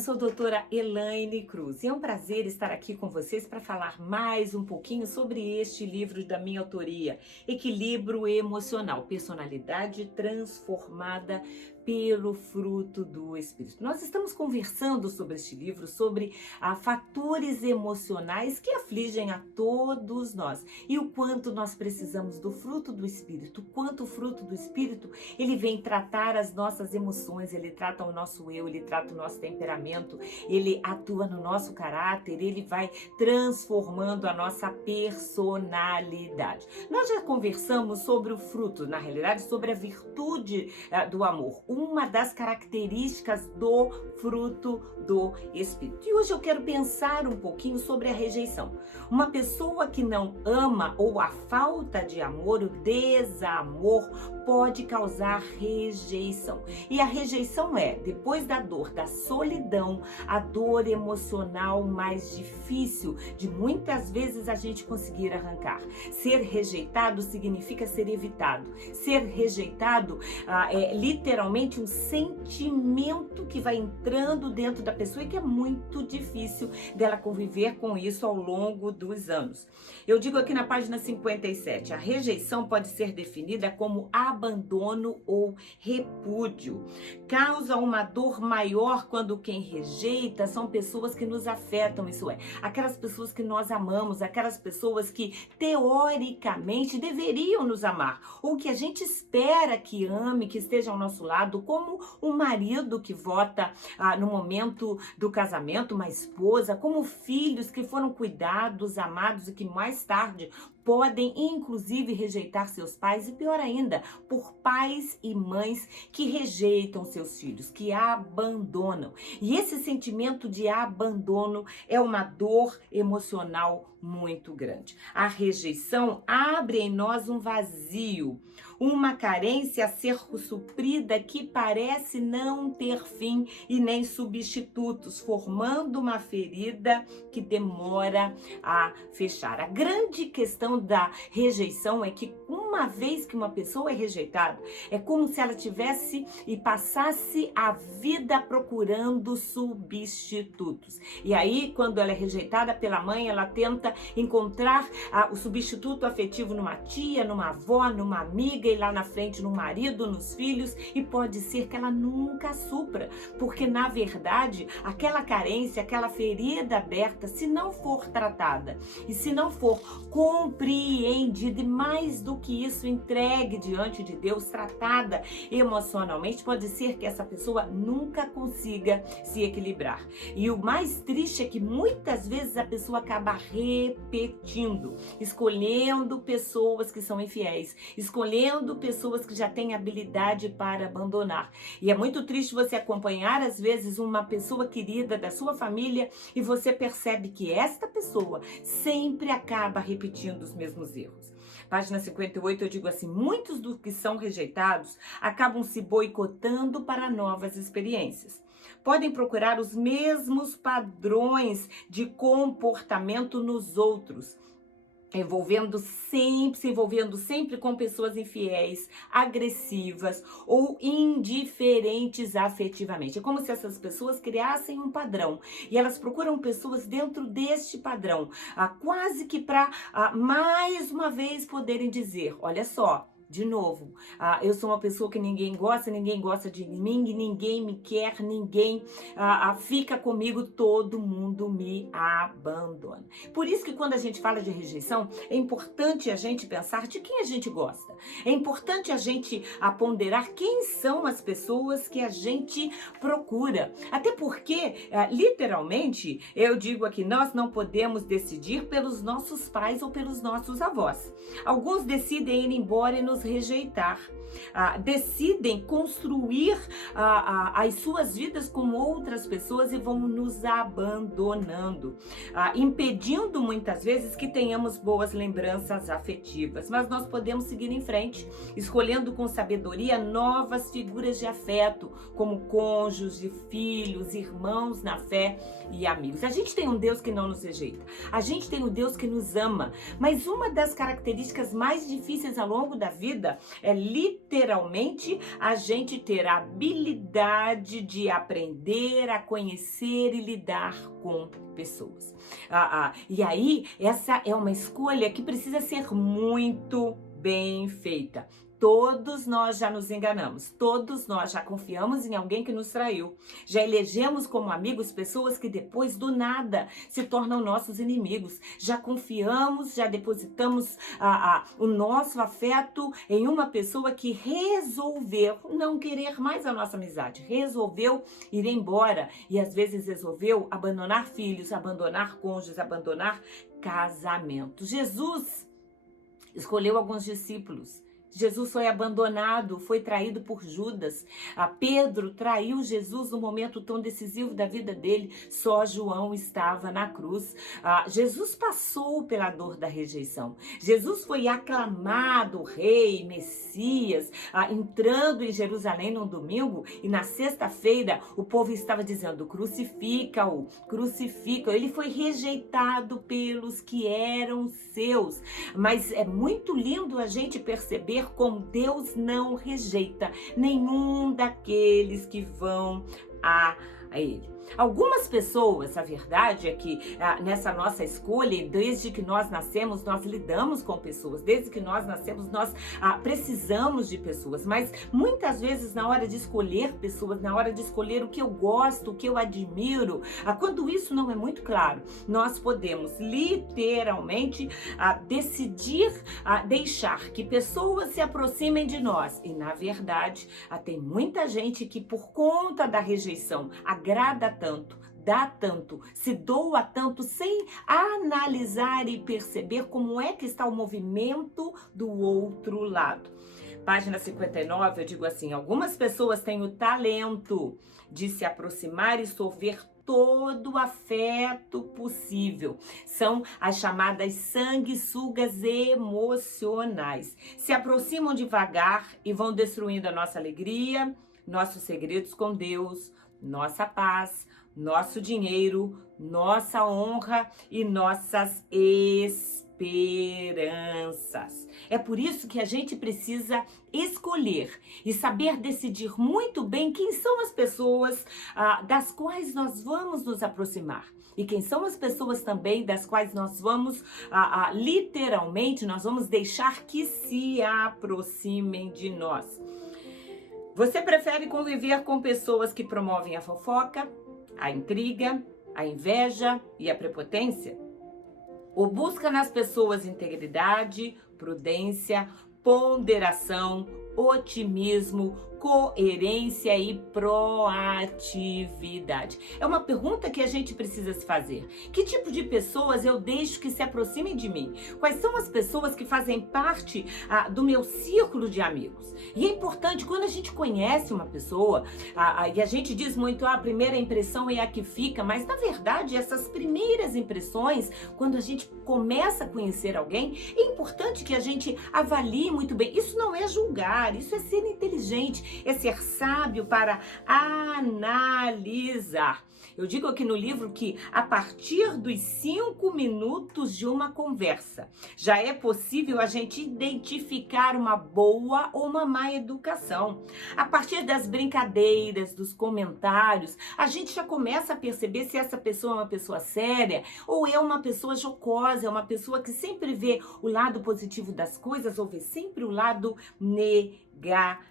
sou a doutora Elaine Cruz e é um prazer estar aqui com vocês para falar mais um pouquinho sobre este livro da minha autoria, Equilíbrio Emocional, Personalidade Transformada pelo Fruto do Espírito. Nós estamos conversando sobre este livro, sobre fatores emocionais que afligem a todos nós e o quanto nós precisamos do fruto do Espírito, o quanto o fruto do Espírito ele vem tratar as nossas emoções, ele trata o nosso eu, ele trata o nosso temperamento, ele atua no nosso caráter, ele vai transformando a nossa personalidade. Nós já conversamos sobre o fruto, na realidade, sobre a virtude do amor, uma das características do fruto do Espírito. E hoje eu quero pensar um pouquinho sobre a rejeição. Uma pessoa que não ama ou a falta de amor, o desamor, pode causar rejeição. E a rejeição é, depois da dor, da solidão, a dor emocional mais difícil de muitas vezes a gente conseguir arrancar. Ser rejeitado significa ser evitado. Ser rejeitado é literalmente um sentimento que vai entrando dentro da pessoa e que é muito difícil dela conviver com isso ao longo dos anos. Eu digo aqui na página 57, a rejeição pode ser definida como abandono ou repúdio. Causa uma dor maior quando quem rejeita são pessoas que nos afetam, isso é, aquelas pessoas que nós amamos, aquelas pessoas que teoricamente deveriam nos amar, ou que a gente espera que ame, que esteja ao nosso lado, como um marido que vota no momento do casamento, uma esposa, como filhos que foram cuidados, amados e que mais tarde podem inclusive rejeitar seus pais e pior ainda, por pais e mães que rejeitam seus filhos, que abandonam. E esse sentimento de abandono é uma dor emocional muito grande. A rejeição abre em nós um vazio, uma carência a ser suprida que parece não ter fim e nem substitutos, formando uma ferida que demora a fechar. A grande questão da rejeição é que uma vez que uma pessoa é rejeitada, é como se ela tivesse e passasse a vida procurando substitutos. E aí, quando ela é rejeitada pela mãe, ela tenta encontrar o substituto afetivo numa tia, numa avó, numa amiga e lá na frente no marido, nos filhos, e pode ser que ela nunca supra, porque na verdade, aquela carência, aquela ferida aberta, se não for tratada e se não for compreendida e mais do que isso, entregue diante de Deus, tratada emocionalmente, pode ser que essa pessoa nunca consiga se equilibrar. E o mais triste é que muitas vezes a pessoa acaba repetindo, escolhendo pessoas que são infiéis, escolhendo pessoas que já têm habilidade para abandonar. E é muito triste você acompanhar às vezes uma pessoa querida da sua família e você percebe que esta pessoa sempre acaba repetindo os mesmos erros. Página 58 eu digo assim, muitos dos que são rejeitados acabam se boicotando para novas experiências. Podem procurar os mesmos padrões de comportamento nos outros, se envolvendo sempre com pessoas infiéis, agressivas ou indiferentes afetivamente. É como se essas pessoas criassem um padrão e elas procuram pessoas dentro deste padrão, quase que para mais uma vez poderem dizer, olha só, de novo, eu sou uma pessoa que ninguém gosta de mim, ninguém me quer, ninguém fica comigo, todo mundo me abandona. Por isso que quando a gente fala de rejeição, é importante a gente pensar de quem a gente gosta. É importante a gente ponderar quem são as pessoas que a gente procura. Até porque, literalmente, eu digo aqui, nós não podemos decidir pelos nossos pais ou pelos nossos avós. Alguns decidem ir embora e nos rejeitar, decidem construir as suas vidas com outras pessoas e vão nos abandonando, impedindo muitas vezes que tenhamos boas lembranças afetivas. Mas nós podemos seguir em frente, escolhendo com sabedoria novas figuras de afeto, como cônjuges, filhos, irmãos na fé e amigos. A gente tem um Deus que não nos rejeita, a gente tem um Deus que nos ama, mas uma das características mais difíceis ao longo da vida vida é literalmente a gente ter a habilidade de aprender a conhecer e lidar com pessoas. E aí, essa é uma escolha que precisa ser muito bem feita. Todos nós já nos enganamos, todos nós já confiamos em alguém que nos traiu, já elegemos como amigos pessoas que depois do nada se tornam nossos inimigos, já confiamos, já depositamos o nosso afeto em uma pessoa que resolveu não querer mais a nossa amizade, resolveu ir embora e às vezes resolveu abandonar filhos, abandonar cônjuges, abandonar casamentos. Jesus escolheu alguns discípulos. Jesus foi abandonado, foi traído por Judas. Pedro traiu Jesus no momento tão decisivo da vida dele. Só João estava na cruz. Jesus passou pela dor da rejeição. Jesus foi aclamado rei, Messias, entrando em Jerusalém num domingo e na sexta-feira o povo estava dizendo: crucifica-o, crucifica-o. Ele foi rejeitado pelos que eram seus. Mas é muito lindo a gente perceber como Deus não rejeita nenhum daqueles que vão a Ele. Algumas pessoas, a verdade é que nessa nossa escolha, desde que nós nascemos, nós lidamos com pessoas, desde que nós nascemos, nós precisamos de pessoas, mas muitas vezes na hora de escolher pessoas, na hora de escolher o que eu gosto, o que eu admiro, quando isso não é muito claro, nós podemos literalmente decidir deixar que pessoas se aproximem de nós e na verdade tem muita gente que por conta da rejeição agrada tanto, dá tanto, se doa tanto, sem analisar e perceber como é que está o movimento do outro lado. Página 59, eu digo assim: algumas pessoas têm o talento de se aproximar e sorver todo o afeto possível. São as chamadas sanguessugas emocionais. Se aproximam devagar e vão destruindo a nossa alegria, nossos segredos com Deus, nossa paz, nosso dinheiro, nossa honra e nossas esperanças. É por isso que a gente precisa escolher e saber decidir muito bem quem são as pessoas das quais nós vamos nos aproximar. E quem são as pessoas também das quais nós vamos, literalmente, nós vamos deixar que se aproximem de nós. Você prefere conviver com pessoas que promovem a fofoca, a intriga, a inveja e a prepotência? Ou busca nas pessoas integridade, prudência, ponderação, otimismo, coerência e proatividade? É uma pergunta que a gente precisa se fazer. Que tipo de pessoas eu deixo que se aproximem de mim? Quais são as pessoas que fazem parte do meu círculo de amigos? E é importante, quando a gente conhece uma pessoa, e a gente diz muito, a primeira impressão é a que fica, mas na verdade essas primeiras impressões, quando a gente começa a conhecer alguém, é importante que a gente avalie muito bem. Isso não é julgar, isso é ser inteligente, é ser sábio para analisar. Eu digo aqui no livro que a partir dos 5 minutos de uma conversa, já é possível a gente identificar uma boa ou uma má educação. A partir das brincadeiras, dos comentários, a gente já começa a perceber se essa pessoa é uma pessoa séria ou é uma pessoa jocosa, é uma pessoa que sempre vê o lado positivo das coisas ou vê sempre o lado negativo.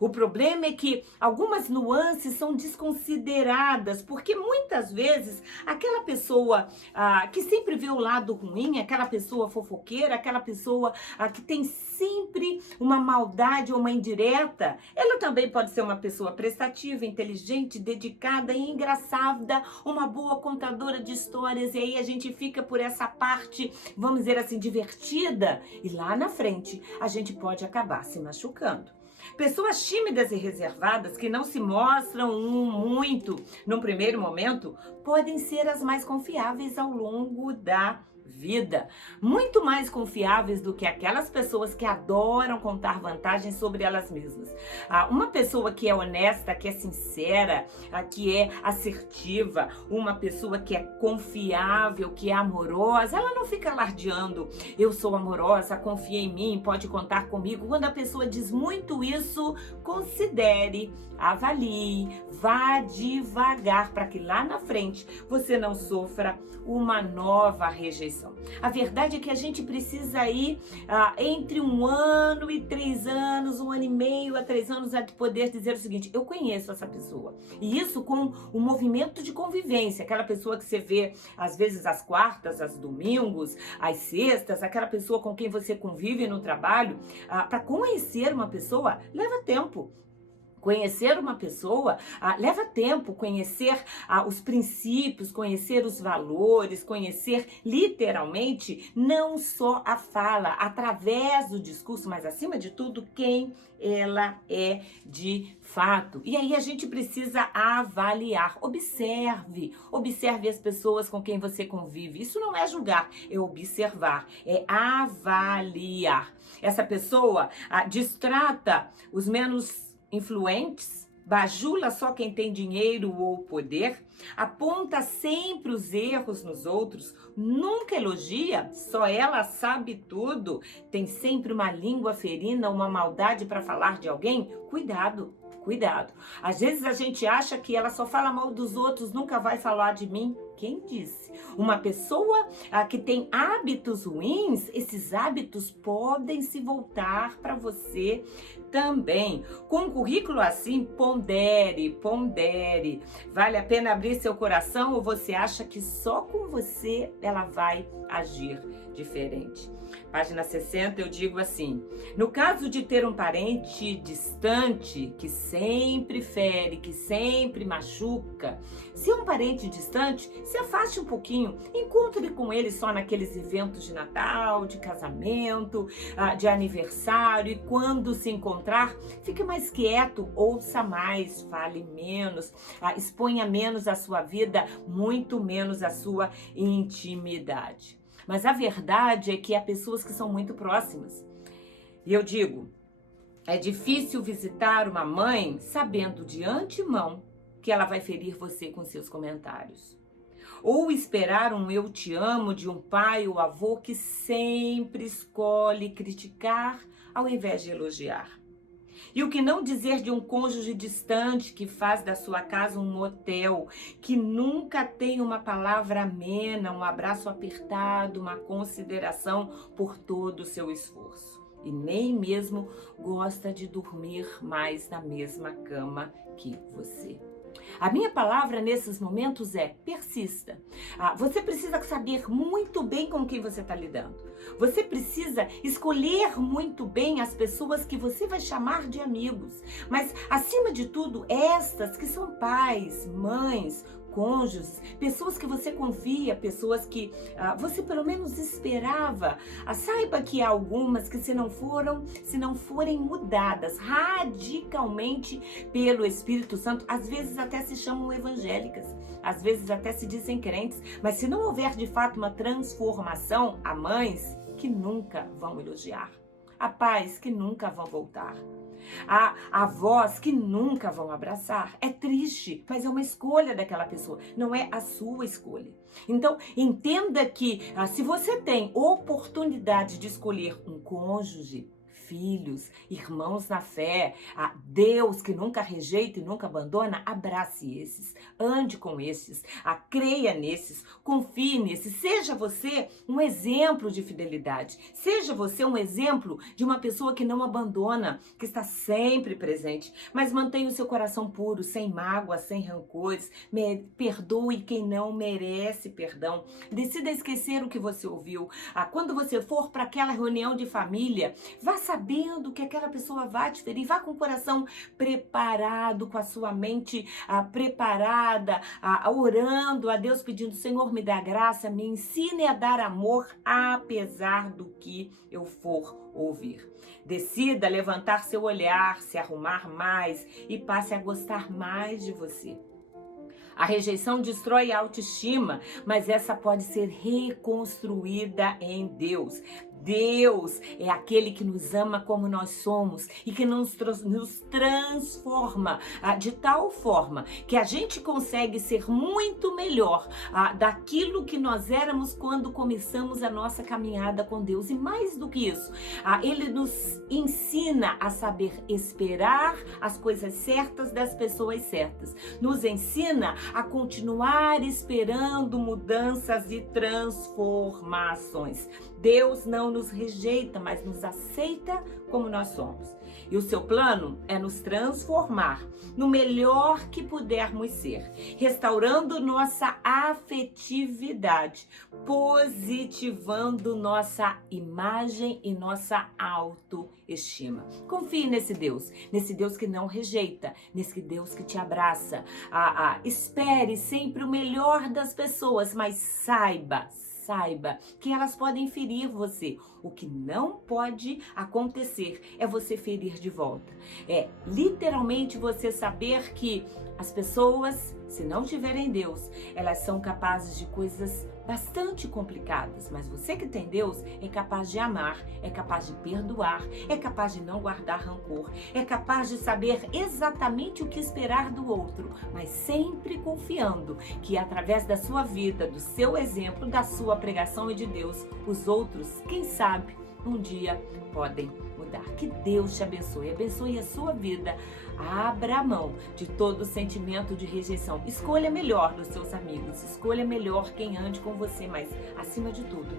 O problema é que algumas nuances são desconsideradas, porque muitas vezes aquela pessoa que sempre vê o lado ruim, aquela pessoa fofoqueira, aquela pessoa que tem sempre uma maldade ou uma indireta, ela também pode ser uma pessoa prestativa, inteligente, dedicada e engraçada, uma boa contadora de histórias, e aí a gente fica por essa parte, vamos dizer assim, divertida, e lá na frente a gente pode acabar se machucando. Pessoas tímidas e reservadas que não se mostram muito no primeiro momento podem ser as mais confiáveis ao longo da vida muito mais confiáveis do que aquelas pessoas que adoram contar vantagens sobre elas mesmas. Uma pessoa que é honesta, que é sincera, que é assertiva, uma pessoa que é confiável, que é amorosa, ela não fica alardeando: eu sou amorosa, confia em mim, pode contar comigo. Quando a pessoa diz muito isso, considere, avalie, vá devagar para que lá na frente você não sofra uma nova rejeição. A verdade é que a gente precisa ir entre 1 ano e 3 anos, 1 ano e meio a 3 anos, a poder dizer o seguinte: eu conheço essa pessoa. E isso com um movimento de convivência, aquela pessoa que você vê às vezes às quartas, às domingos, às sextas, aquela pessoa com quem você convive no trabalho. Para conhecer uma pessoa leva tempo. Conhecer uma pessoa leva tempo, conhecer os princípios, conhecer os valores, conhecer literalmente não só a fala, através do discurso, mas acima de tudo quem ela é de fato. E aí a gente precisa avaliar, observe as pessoas com quem você convive. Isso não é julgar, é observar, é avaliar. Essa pessoa destrata os menos influentes, bajula só quem tem dinheiro ou poder, aponta sempre os erros nos outros, nunca elogia, só ela sabe tudo, tem sempre uma língua ferina, uma maldade para falar de alguém. Cuidado, cuidado. Às vezes a gente acha que ela só fala mal dos outros, nunca vai falar de mim. Quem disse? Uma pessoa que tem hábitos ruins, esses hábitos podem se voltar para você também. Com um currículo assim, pondere. Vale a pena abrir seu coração ou você acha que só com você ela vai agir diferente? Página 60, eu digo assim: no caso de ter um parente distante que sempre fere, que sempre machuca, se é um parente distante, se afaste um pouquinho, encontre com ele só naqueles eventos de Natal, de casamento, de aniversário, e quando se encontrar, fique mais quieto, ouça mais, fale menos, exponha menos a sua vida, muito menos a sua intimidade. Mas a verdade é que há pessoas que são muito próximas. E eu digo, é difícil visitar uma mãe sabendo de antemão que ela vai ferir você com seus comentários. Ou esperar um eu te amo de um pai ou avô que sempre escolhe criticar ao invés de elogiar. E o que não dizer de um cônjuge distante que faz da sua casa um motel, que nunca tem uma palavra amena, um abraço apertado, uma consideração por todo o seu esforço. E nem mesmo gosta de dormir mais na mesma cama que você. A minha palavra nesses momentos é: persista. Você precisa saber muito bem com quem você está lidando. Você precisa escolher muito bem as pessoas que você vai chamar de amigos. Mas, acima de tudo, estas que são pais, mães, cônjuges, pessoas que você confia, pessoas que você pelo menos esperava. Saiba que há algumas que se não forem mudadas radicalmente pelo Espírito Santo, às vezes até se chamam evangélicas, às vezes até se dizem crentes, mas se não houver de fato uma transformação, há mães que nunca vão elogiar, há pais que nunca vão voltar, há avós que nunca vão abraçar. É triste, mas é uma escolha daquela pessoa, não é a sua escolha. Então, entenda que se você tem oportunidade de escolher um cônjuge, filhos, irmãos na fé, Deus que nunca rejeita e nunca abandona, abrace esses, ande com esses, creia nesses, confie nesses, seja você um exemplo de fidelidade, seja você um exemplo de uma pessoa que não abandona, que está sempre presente, mas mantenha o seu coração puro, sem mágoa, sem rancores, perdoe quem não merece perdão, decida esquecer o que você ouviu. Quando você for para aquela reunião de família, vá sabendo que aquela pessoa vai te ferir, vá com o coração preparado, com a sua mente preparada, orando a Deus, pedindo: Senhor, me dá graça, me ensine a dar amor apesar do que eu for ouvir. Decida levantar seu olhar, se arrumar mais e passe a gostar mais de você. A rejeição destrói a autoestima, mas essa pode ser reconstruída em Deus. Deus é aquele que nos ama como nós somos e que nos transforma de tal forma que a gente consegue ser muito melhor daquilo que nós éramos quando começamos a nossa caminhada com Deus. E mais do que isso, Ele nos ensina a saber esperar as coisas certas das pessoas certas. Nos ensina a continuar esperando mudanças e transformações. Deus não nos rejeita, mas nos aceita como nós somos. E o seu plano é nos transformar no melhor que pudermos ser, restaurando nossa afetividade, positivando nossa imagem e nossa autoestima. Confie nesse Deus que não rejeita, nesse Deus que te abraça. Espere sempre o melhor das pessoas, mas saiba que elas podem ferir você. O que não pode acontecer é você ferir de volta. É literalmente você saber que as pessoas, se não tiverem Deus, elas são capazes de coisas bastante complicadas, mas você que tem Deus é capaz de amar, é capaz de perdoar, é capaz de não guardar rancor, é capaz de saber exatamente o que esperar do outro, mas sempre confiando que através da sua vida, do seu exemplo, da sua pregação e de Deus, os outros, quem sabe, um dia podem mudar. Que Deus te abençoe a sua vida. Abra mão de todo sentimento de rejeição. Escolha melhor dos seus amigos, escolha melhor quem ande com você, mas acima de tudo,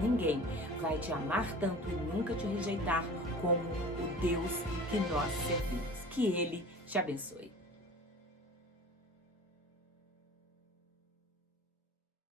ninguém vai te amar tanto e nunca te rejeitar como o Deus que nós servimos. Que Ele te abençoe.